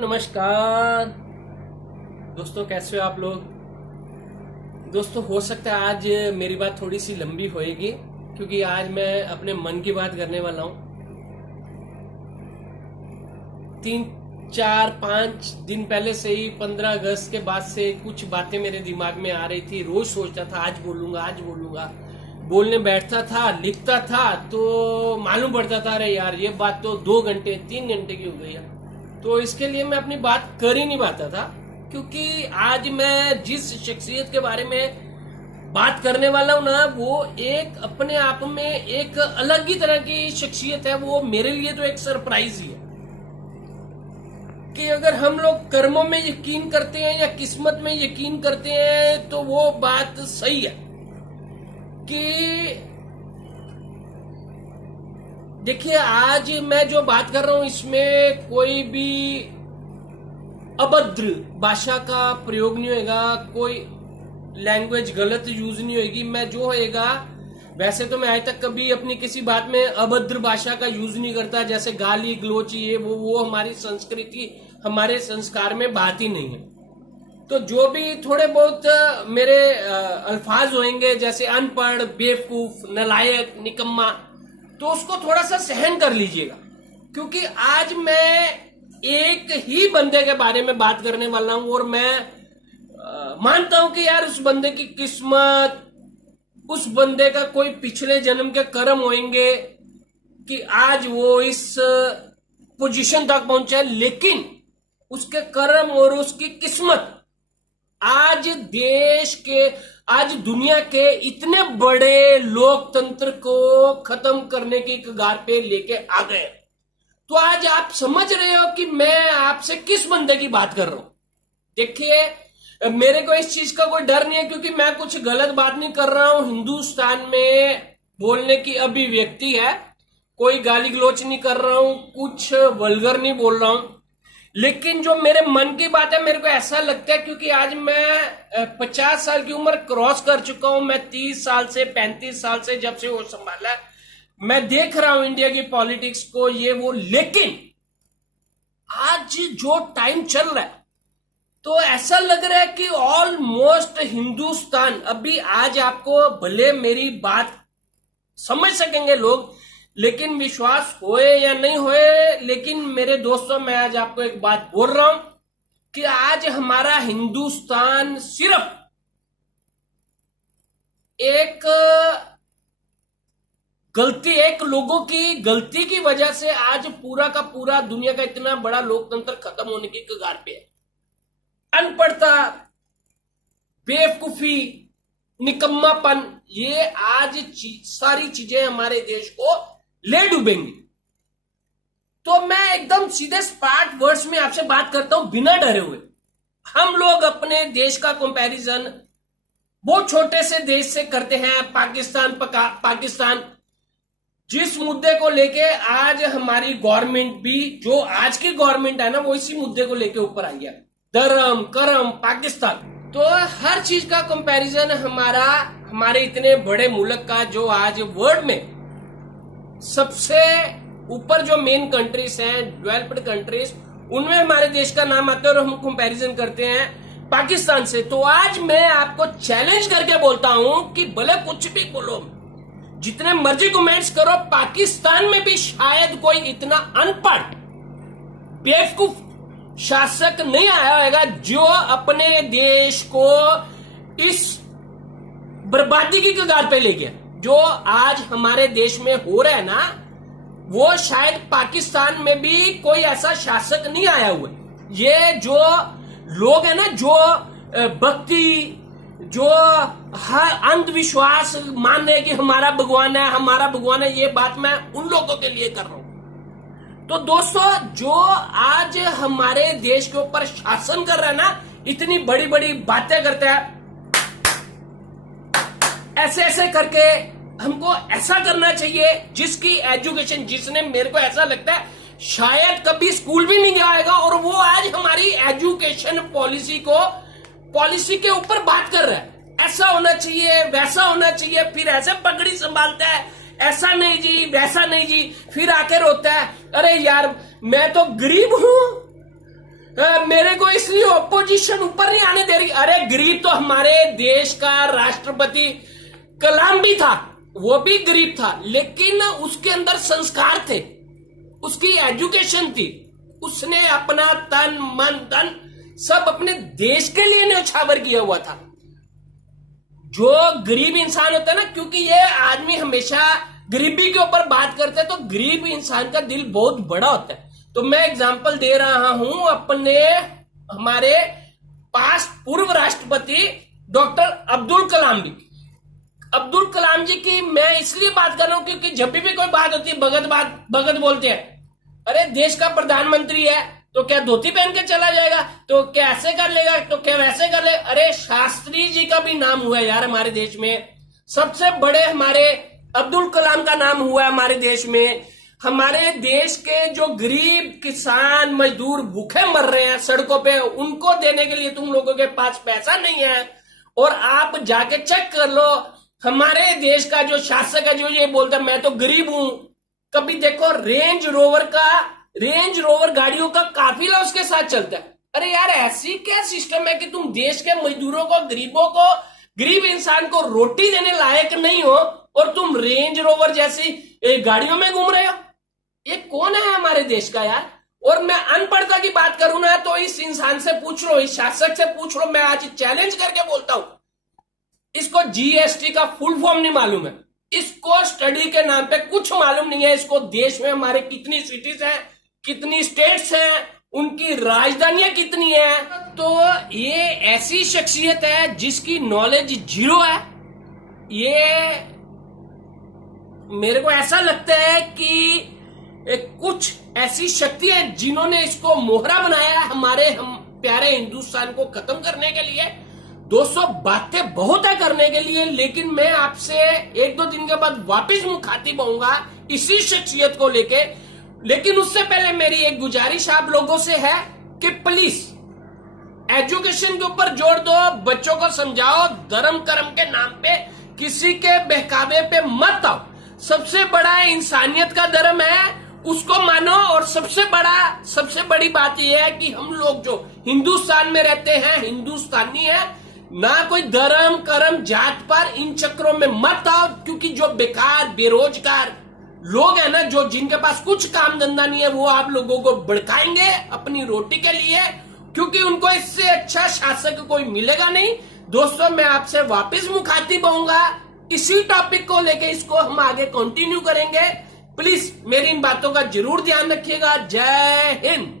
नमस्कार दोस्तों, कैसे हो आप लोग। दोस्तों, हो सकता है आज मेरी बात थोड़ी सी लंबी होएगी क्योंकि आज मैं अपने मन की बात करने वाला हूं। 3, 4, 5 दिन पहले से ही 15 अगस्त के बाद से कुछ बातें मेरे दिमाग में आ रही थी। रोज सोचता था आज बोलूंगा। बोलने बैठता था, लिखता था तो मालूम पड़ता था अरे यार ये बात तो 2 घंटे 3 घंटे की हो गई है। तो इसके लिए मैं अपनी बात कर ही नहीं पाता था, क्योंकि आज मैं जिस शख्सियत के बारे में बात करने वाला हूं ना, वो एक अपने आप में एक अलग ही तरह की शख्सियत है। वो मेरे लिए तो एक सरप्राइज ही है कि अगर हम लोग कर्मों में यकीन करते हैं या किस्मत में यकीन करते हैं तो वो बात सही है कि देखिए, आज मैं जो बात कर रहा हूं इसमें कोई भी अभद्र भाषा का प्रयोग नहीं होगा, कोई लैंग्वेज गलत यूज नहीं होगी। मैं जो होएगा, वैसे तो मैं आज तक कभी अपनी किसी बात में अभद्र भाषा का यूज नहीं करता, जैसे गाली गलोच ये वो हमारी संस्कृति हमारे संस्कार में बात ही नहीं है। तो जो भी थोड़े बहुत मेरे अल्फाज होंगे, जैसे अनपढ़, बेवकूफ, नलायक, निकम्मा, तो उसको थोड़ा सा सहन कर लीजिएगा, क्योंकि आज मैं एक ही बंदे के बारे में बात करने वाला हूं। और मैं मानता हूं कि यार उस बंदे की किस्मत, उस बंदे का कोई पिछले जन्म के कर्म होंगे कि आज वो इस पोजीशन तक पहुंचा है, लेकिन उसके कर्म और उसकी किस्मत आज देश के, आज दुनिया के इतने बड़े लोकतंत्र को खत्म करने की कगार पे लेके आ गए। तो आज आप समझ रहे हो कि मैं आपसे किस बंदे की बात कर रहा हूं। देखिए, मेरे को इस चीज का कोई डर नहीं है, क्योंकि मैं कुछ गलत बात नहीं कर रहा हूं। हिंदुस्तान में बोलने की अभिव्यक्ति है, कोई गाली गलौच नहीं कर रहा हूं, कुछ वल्गर नहीं बोल रहा हूं, लेकिन जो मेरे मन की बात है, मेरे को ऐसा लगता है, क्योंकि आज मैं 50 साल की उम्र क्रॉस कर चुका हूं। मैं 30 साल से 35 साल से जब से वो संभाला, मैं देख रहा हूं इंडिया की पॉलिटिक्स को, ये वो। लेकिन आज जो टाइम चल रहा है, तो ऐसा लग रहा है कि ऑलमोस्ट हिंदुस्तान, अभी आज आपको भले मेरी बात समझ सकेंगे लोग, लेकिन विश्वास होए या नहीं होए, लेकिन मेरे दोस्तों, मैं आज आपको एक बात बोल रहा हूं कि आज हमारा हिंदुस्तान सिर्फ एक गलती, एक लोगों की गलती की वजह से आज पूरा का पूरा दुनिया का इतना बड़ा लोकतंत्र खत्म होने की कगार पे है। अनपढ़ता, बेवकूफी, निकम्मापन, ये आज सारी चीजें हमारे देश को ले डूबेंगी। तो मैं एकदम सीधे स्पार्ट वर्ड्स में आपसे बात करता हूं, बिना डरे हुए। हम लोग अपने देश का कंपैरिजन बहुत छोटे से देश से करते हैं, पाकिस्तान। जिस मुद्दे को लेके आज हमारी गवर्नमेंट भी, जो आज की गवर्नमेंट है ना, वो इसी मुद्दे को लेके ऊपर आई है, धर्म करम पाकिस्तान। तो हर चीज का कंपैरिजन हमारे इतने बड़े मुल्क का, जो आज वर्ल्ड में सबसे ऊपर जो मेन कंट्रीज हैं, डेवलप्ड कंट्रीज, उनमें हमारे देश का नाम आता है, और हम कंपैरिजन करते हैं पाकिस्तान से। तो आज मैं आपको चैलेंज करके बोलता हूं कि भले कुछ भी बोलो, जितने मर्जी कमेंट्स करो, पाकिस्तान में भी शायद कोई इतना अनपढ़, बेवकूफ शासक नहीं आया होगा जो अपने देश को इस बर्बादी की कगार पे ले गया। जो आज हमारे देश में हो रहा है ना, वो शायद पाकिस्तान में भी कोई ऐसा शासक नहीं आया हुआ। ये जो लोग है ना, जो भक्ति, जो अंधविश्वास मान रहे कि हमारा भगवान है, ये बात मैं उन लोगों के लिए कर रहा हूं। तो दोस्तों, जो आज हमारे देश के ऊपर शासन कर रहा है ना, इतनी बड़ी बड़ी बातें करते हैं, ऐसे ऐसे करके हमको ऐसा करना चाहिए, जिसकी एजुकेशन, जिसने, मेरे को ऐसा लगता है शायद कभी स्कूल भी नहीं गया होगा, और वो आज हमारी एजुकेशन पॉलिसी के ऊपर बात कर रहा है। ऐसा होना चाहिए, वैसा होना चाहिए, फिर ऐसे पगड़ी संभालता है, ऐसा नहीं जी, वैसा नहीं जी, फिर आके रोता है, अरे यार मैं तो गरीब हूं, मेरे को इसलिए ऑपोजिशन ऊपर नहीं आने दे रही। अरे गरीब तो हमारे देश का राष्ट्रपति कलाम भी था, वो भी गरीब था, लेकिन उसके अंदर संस्कार थे, उसकी एजुकेशन थी, उसने अपना तन मन धन सब अपने देश के लिए न्यौछावर किया हुआ था। जो गरीब इंसान होता है ना, क्योंकि ये आदमी हमेशा गरीबी के ऊपर बात करते हैं, तो गरीब इंसान का दिल बहुत बड़ा होता है। तो मैं एग्जांपल दे रहा हूं अपने हमारे पास्ट पूर्व राष्ट्रपति डॉक्टर अब्दुल कलाम जी। अब्दुल कलाम जी की मैं इसलिए बात कर रहा हूं क्योंकि जब भी कोई बात होती है भगत बोलते हैं। अरे देश का प्रधानमंत्री है तो क्या धोती पहन के चला जाएगा, तो क्या ऐसे कर लेगा, तो क्या वैसे कर ले। अरे शास्त्री जी का भी नाम हुआ है यार हमारे देश में, सबसे बड़े हमारे अब्दुल कलाम का नाम हुआ है हमारे देश में। हमारे देश के जो गरीब किसान मजदूर भूखे मर रहे हैं सड़कों पे, उनको देने के लिए तुम लोगों के पास पैसा नहीं है। और आप जाके चेक कर लो, हमारे देश का जो शासक है जो ये बोलता है मैं तो गरीब हूं, कभी देखो रेंज रोवर गाड़ियों का काफिला उसके साथ चलता है। अरे यार ऐसी क्या सिस्टम है कि तुम देश के मजदूरों को, गरीबों को, गरीब इंसान को रोटी देने लायक नहीं हो और तुम रेंज रोवर जैसी गाड़ियों में घूम रहे हो। ये कौन है हमारे देश का यार। और मैं अनपढ़ता की बात करूं ना तो इस इंसान से पूछ लो, इस शासक से पूछ लो, मैं आज चैलेंज करके बोलता हूं, इसको जीएसटी का फुल फॉर्म नहीं मालूम है, इसको स्टडी के नाम पे कुछ मालूम नहीं है, इसको देश में हमारे कितनी सिटीज हैं, कितनी स्टेट्स हैं, उनकी राजधानियां कितनी है। तो ये ऐसी शख्सियत है जिसकी नॉलेज जीरो है। ये मेरे को ऐसा लगता है कि कुछ ऐसी शक्ति है जिन्होंने इसको मोहरा बनाया है हमारे हम प्यारे हिंदुस्तान को खत्म करने के लिए। 200 बातें बहुत है करने के लिए, लेकिन मैं आपसे 1-2 दिन के बाद वापस मुखातिब होऊंगा इसी शख्सियत को लेके। लेकिन उससे पहले मेरी एक गुजारिश आप लोगों से है कि प्लीज एजुकेशन के ऊपर जोर दो, बच्चों को समझाओ, धर्म कर्म के नाम पे किसी के बहकावे पे मत आओ। सबसे बड़ा इंसानियत का धर्म है, उसको मानो। और सबसे बड़ी बात यह है कि हम लोग जो हिंदुस्तान में रहते हैं, हिंदुस्तानी है ना, कोई धर्म कर्म जात पर इन चक्रों में मत आओ। क्योंकि जो बेकार बेरोजगार लोग हैं ना, जो जिनके पास कुछ काम धंधा नहीं है, वो आप लोगों को भड़काएंगे अपनी रोटी के लिए, क्योंकि उनको इससे अच्छा शासक कोई मिलेगा नहीं। दोस्तों मैं आपसे वापस मुखातिब होऊंगा इसी टॉपिक को लेके, इसको हम आगे कंटिन्यू करेंगे। प्लीज मेरी इन बातों का जरूर ध्यान रखिएगा। जय हिंद।